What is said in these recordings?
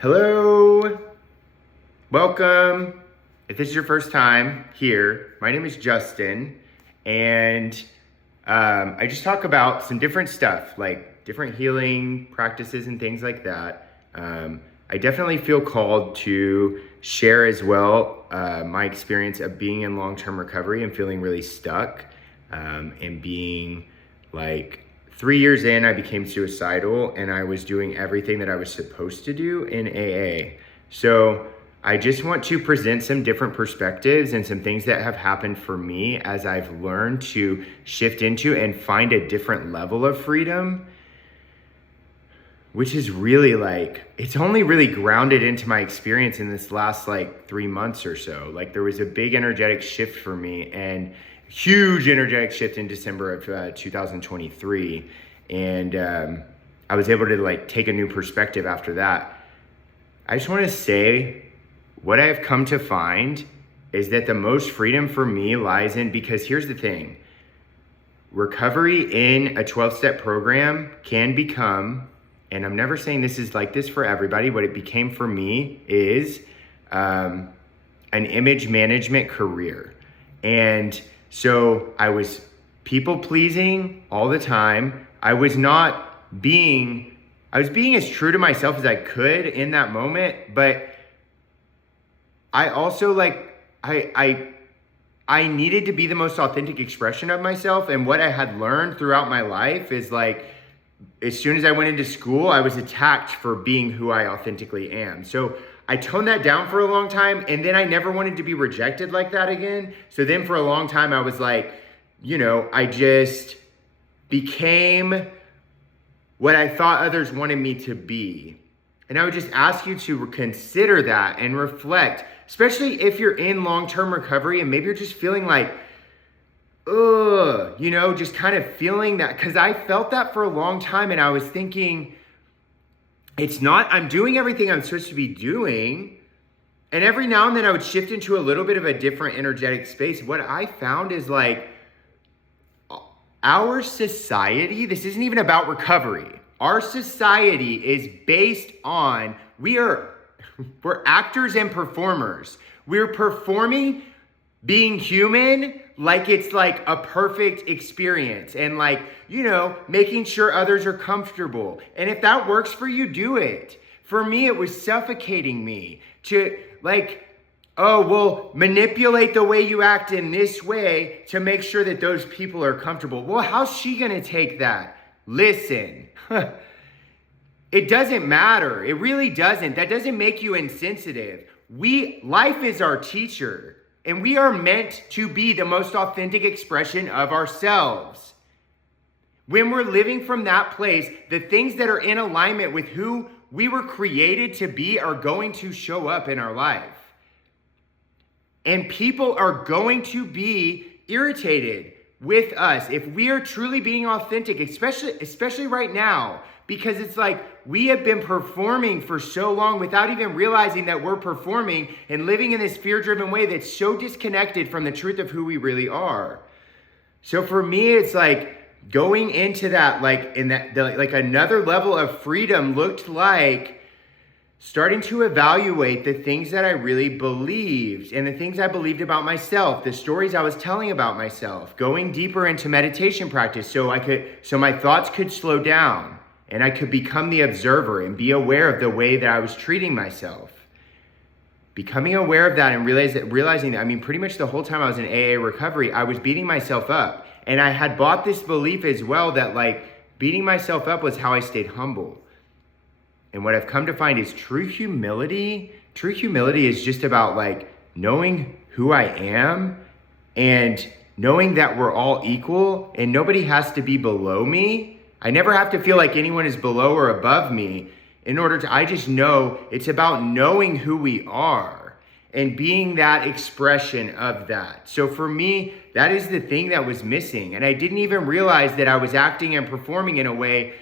Hello, welcome. If this is your first time here, my name is Justin, and I just talk about some different stuff, like different healing practices and things like that. I definitely feel called to share as well my experience of being in long-term recovery and feeling really stuck, and being like 3 years in, I became suicidal and I was doing everything that I was supposed to do in AA. So I just want to present some different perspectives and some things that have happened for me as I've learned to shift into and find a different level of freedom, which is really it's only really grounded into my experience in this last 3 months or so. There was a big energetic shift for me and huge energetic shift in December of 2023. And I was able to take a new perspective after that. I just want to say what I have come to find is that the most freedom for me lies in, because here's the thing, recovery in a 12-step program can become, and I'm never saying this is like this for everybody, what it became for me is an image management career. And so I was people pleasing all the time. I was being as true to myself as I could in that moment, but I also I needed to be the most authentic expression of myself. And what I had learned throughout my life is as soon as I went into school, I was attacked for being who I authentically am. So I toned that down for a long time, and then I never wanted to be rejected like that again. So then for a long time, I was I just became what I thought others wanted me to be. And I would just ask you to consider that and reflect, especially if you're in long-term recovery and maybe you're just feeling just kind of feeling that, because I felt that for a long time, and I was thinking, I'm doing everything I'm supposed to be doing. And every now and then I would shift into a little bit of a different energetic space. What I found is our society, this isn't even about recovery. Our society is based on, we're actors and performers. We're performing being human like it's a perfect experience, and making sure others are comfortable. And if that works for you, do it. For me, it was suffocating me to manipulate the way you act in this way to make sure that those people are comfortable. Well, how's she gonna take that? Listen, it doesn't matter. It really doesn't. That doesn't make you insensitive. Life is our teacher. And we are meant to be the most authentic expression of ourselves. When we're living from that place, the things that are in alignment with who we were created to be are going to show up in our life. And people are going to be irritated with us if we are truly being authentic, especially right now, because it's we have been performing for so long without even realizing that we're performing and living in this fear-driven way that's so disconnected from the truth of who we really are. So for me, it's going into that, another level of freedom looked like starting to evaluate the things that I really believed and the things I believed about myself, the stories I was telling about myself, going deeper into meditation practice so my thoughts could slow down and I could become the observer and be aware of the way that I was treating myself. Becoming aware of that and realizing that, pretty much the whole time I was in AA recovery, I was beating myself up. And I had bought this belief as well that beating myself up was how I stayed humble. And what I've come to find is true humility is just about knowing who I am and knowing that we're all equal and nobody has to be below me. I never have to feel like anyone is below or above me I just know it's about knowing who we are and being that expression of that. So for me, that is the thing that was missing. And I didn't even realize that I was acting and performing in a way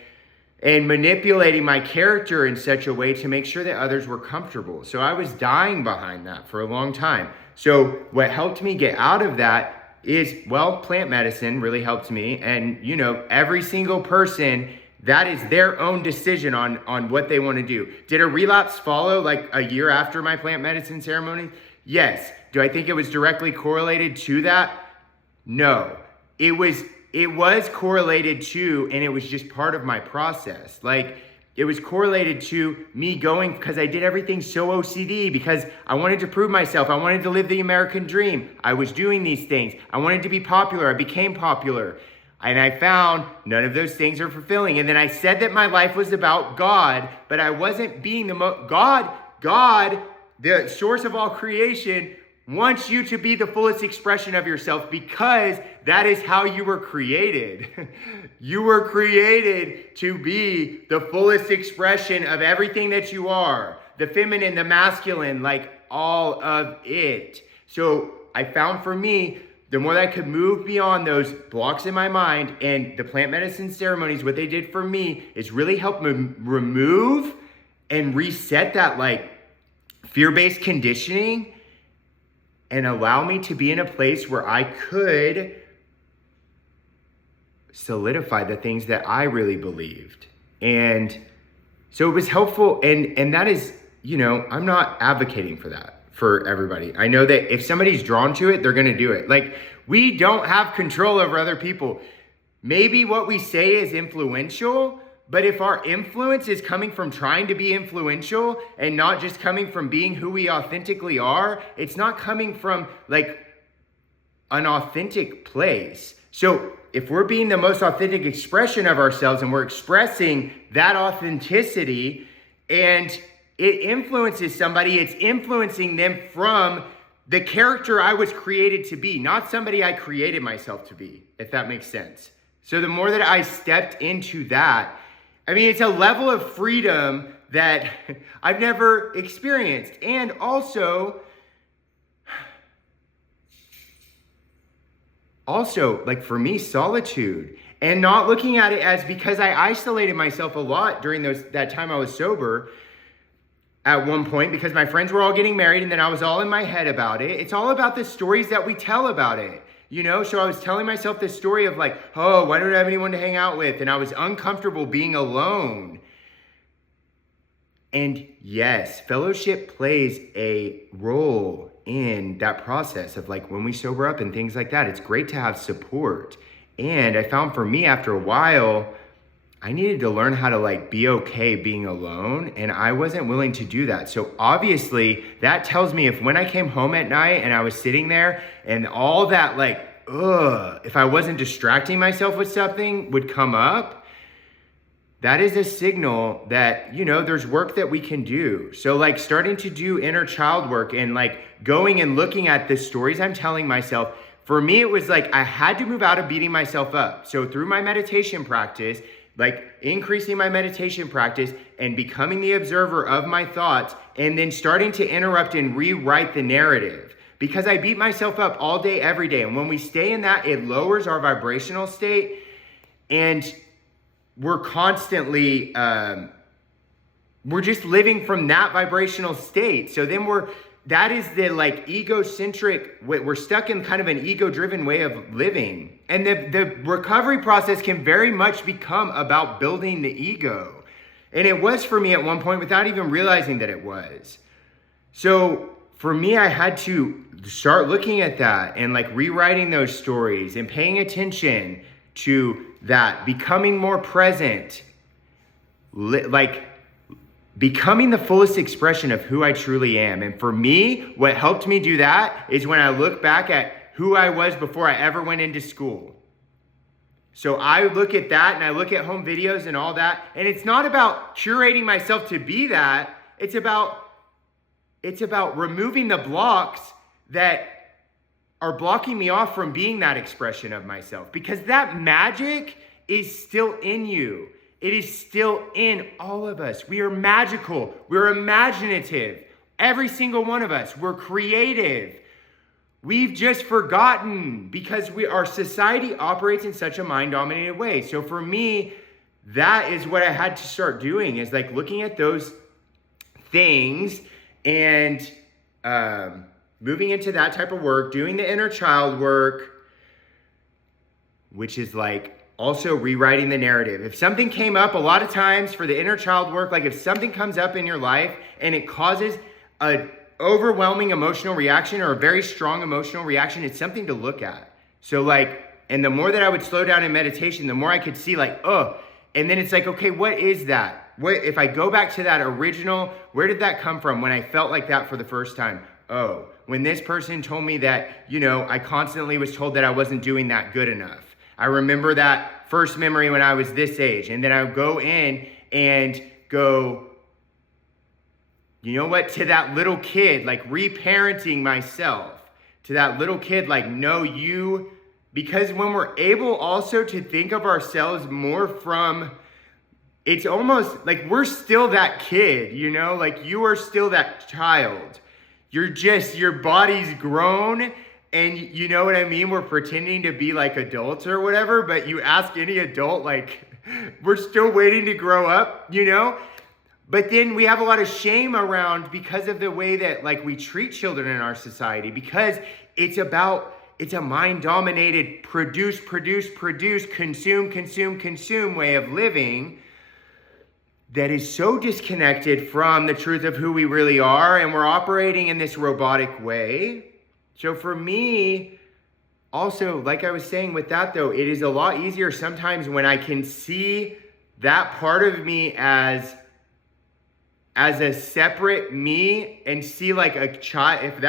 and manipulating my character in such a way to make sure that others were comfortable. So I was dying behind that for a long time. So what helped me get out of that is, plant medicine really helped me. And, every single person That is their own decision on what they want to do. Did a relapse follow like a year after my plant medicine ceremony? Yes. Do I think it was directly correlated to that? No. It was correlated to, and it was just part of my process. Like, it was correlated to me going, because I did everything so OCD, because I wanted to prove myself. I wanted to live the American dream. I was doing these things. I wanted to be popular. I became popular. And I found none of those things are fulfilling. And then I said that my life was about God, but I wasn't being God, the source of all creation, wants you to be the fullest expression of yourself, because that is how you were created. You were created to be the fullest expression of everything that you are. The feminine, the masculine, like all of it. So I found for me, the more that I could move beyond those blocks in my mind, and the plant medicine ceremonies, what they did for me is really help remove and reset that like fear-based conditioning, and allow me to be in a place where I could solidify the things that I really believed. And so it was helpful. And that is, I'm not advocating for that for everybody. I know that if somebody's drawn to it, they're going to do it. Like, we don't have control over other people. Maybe what we say is influential, but if our influence is coming from trying to be influential and not just coming from being who we authentically are, it's not coming from like an authentic place. So if we're being the most authentic expression of ourselves and we're expressing that authenticity and it influences somebody, it's influencing them from the character I was created to be, not somebody I created myself to be, if that makes sense. So the more that I stepped into that, it's a level of freedom that I've never experienced. And also, like for me, solitude. And not looking at it as, because I isolated myself a lot during that time I was sober at one point, because my friends were all getting married and then I was all in my head about it. It's all about the stories that we tell about it. So I was telling myself this story of like, oh, why don't I have anyone to hang out with? And I was uncomfortable being alone. And yes, fellowship plays a role in that process of like when we sober up and things like that. It's great to have support. And I found for me after a while, I needed to learn how to like be okay being alone, and I wasn't willing to do that. So obviously that tells me if when I came home at night and I was sitting there and all that like, if I wasn't distracting myself with something would come up, that is a signal that, there's work that we can do. So like starting to do inner child work and like going and looking at the stories I'm telling myself, for me, it was like I had to move out of beating myself up. So through my meditation practice, like increasing my meditation practice and becoming the observer of my thoughts, and then starting to interrupt and rewrite the narrative, because I beat myself up all day, every day. And when we stay in that, it lowers our vibrational state, and we're constantly, we're just living from that vibrational state. So then that is the like egocentric, we're stuck in kind of an ego-driven way of living. And the recovery process can very much become about building the ego. And it was for me at one point without even realizing that it was. So for me, I had to start looking at that and like rewriting those stories and paying attention to that, becoming more present, like becoming the fullest expression of who I truly am. And for me, what helped me do that is when I look back at who I was before I ever went into school. So I look at that and I look at home videos and all that. And it's not about curating myself to be that. It's about removing the blocks that are blocking me off from being that expression of myself. Because that magic is still in you. It is still in all of us. We are magical. We're imaginative. Every single one of us. We're creative. We've just forgotten because our society operates in such a mind-dominated way. So for me, that is what I had to start doing, is like looking at those things and moving into that type of work, doing the inner child work, which is like also rewriting the narrative. If something came up, a lot of times for the inner child work, like if something comes up in your life and it causes a overwhelming emotional reaction or a very strong emotional reaction, it's something to look at. So like, and the more that I would slow down in meditation, the more I could see like, oh, and then it's like, okay, what is that? What, if I go back to that original, where did that come from when I felt like that for the first time? Oh, when this person told me that, you know, I constantly was told that I wasn't doing that good enough. I remember that first memory when I was this age. And then I would go in and go, you know what, to that little kid, like reparenting myself, to that little kid, like, no, you, because when we're able also to think of ourselves more from, it's almost like we're still that kid, you know, like you are still that child. You're just, your body's grown and you know what I mean? We're pretending to be like adults or whatever, but you ask any adult, like, we're still waiting to grow up, you know? But then we have a lot of shame around because of the way that like we treat children in our society, because it's a mind-dominated produce, consume way of living that is so disconnected from the truth of who we really are, and we're operating in this robotic way. So for me, also, like I was saying with that though, it is a lot easier sometimes when I can see that part of me as a separate me and see like a child. If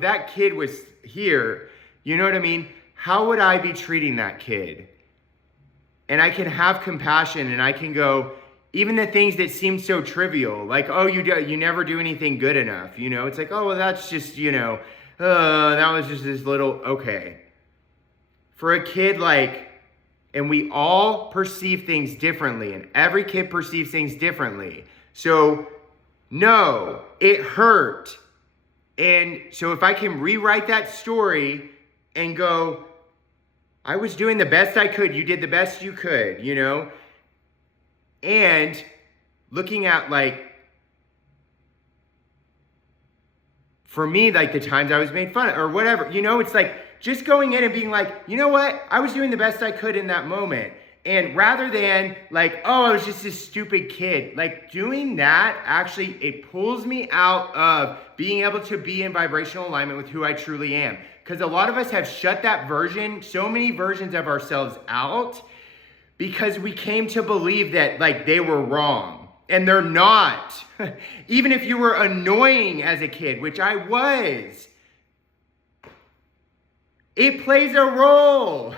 that kid was here, you know what I mean? How would I be treating that kid? And I can have compassion and I can go, even the things that seem so trivial, like, oh, you never do anything good enough. You know, it's like, oh, well, that's just, you know, that was just this little, okay. For a kid, like, and we all perceive things differently, and every kid perceives things differently. So, no, it hurt. And so if I can rewrite that story and go, I was doing the best I could, you did the best you could, you know? And looking at like, for me, like the times I was made fun of or whatever, you know, it's like just going in and being like, you know what? I was doing the best I could in that moment. And rather than like, oh, I was just this stupid kid, like doing that, actually, it pulls me out of being able to be in vibrational alignment with who I truly am. Because a lot of us have shut that version, so many versions of ourselves out, because we came to believe that like they were wrong. And they're not. Even if you were annoying as a kid, which I was, it plays a role.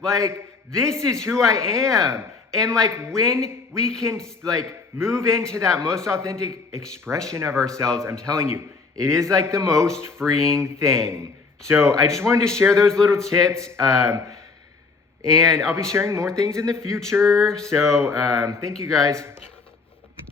Like, this is who I am. And like when we can like move into that most authentic expression of ourselves, I'm telling you, it is like the most freeing thing. So I just wanted to share those little tips. And I'll be sharing more things in the future. So thank you guys.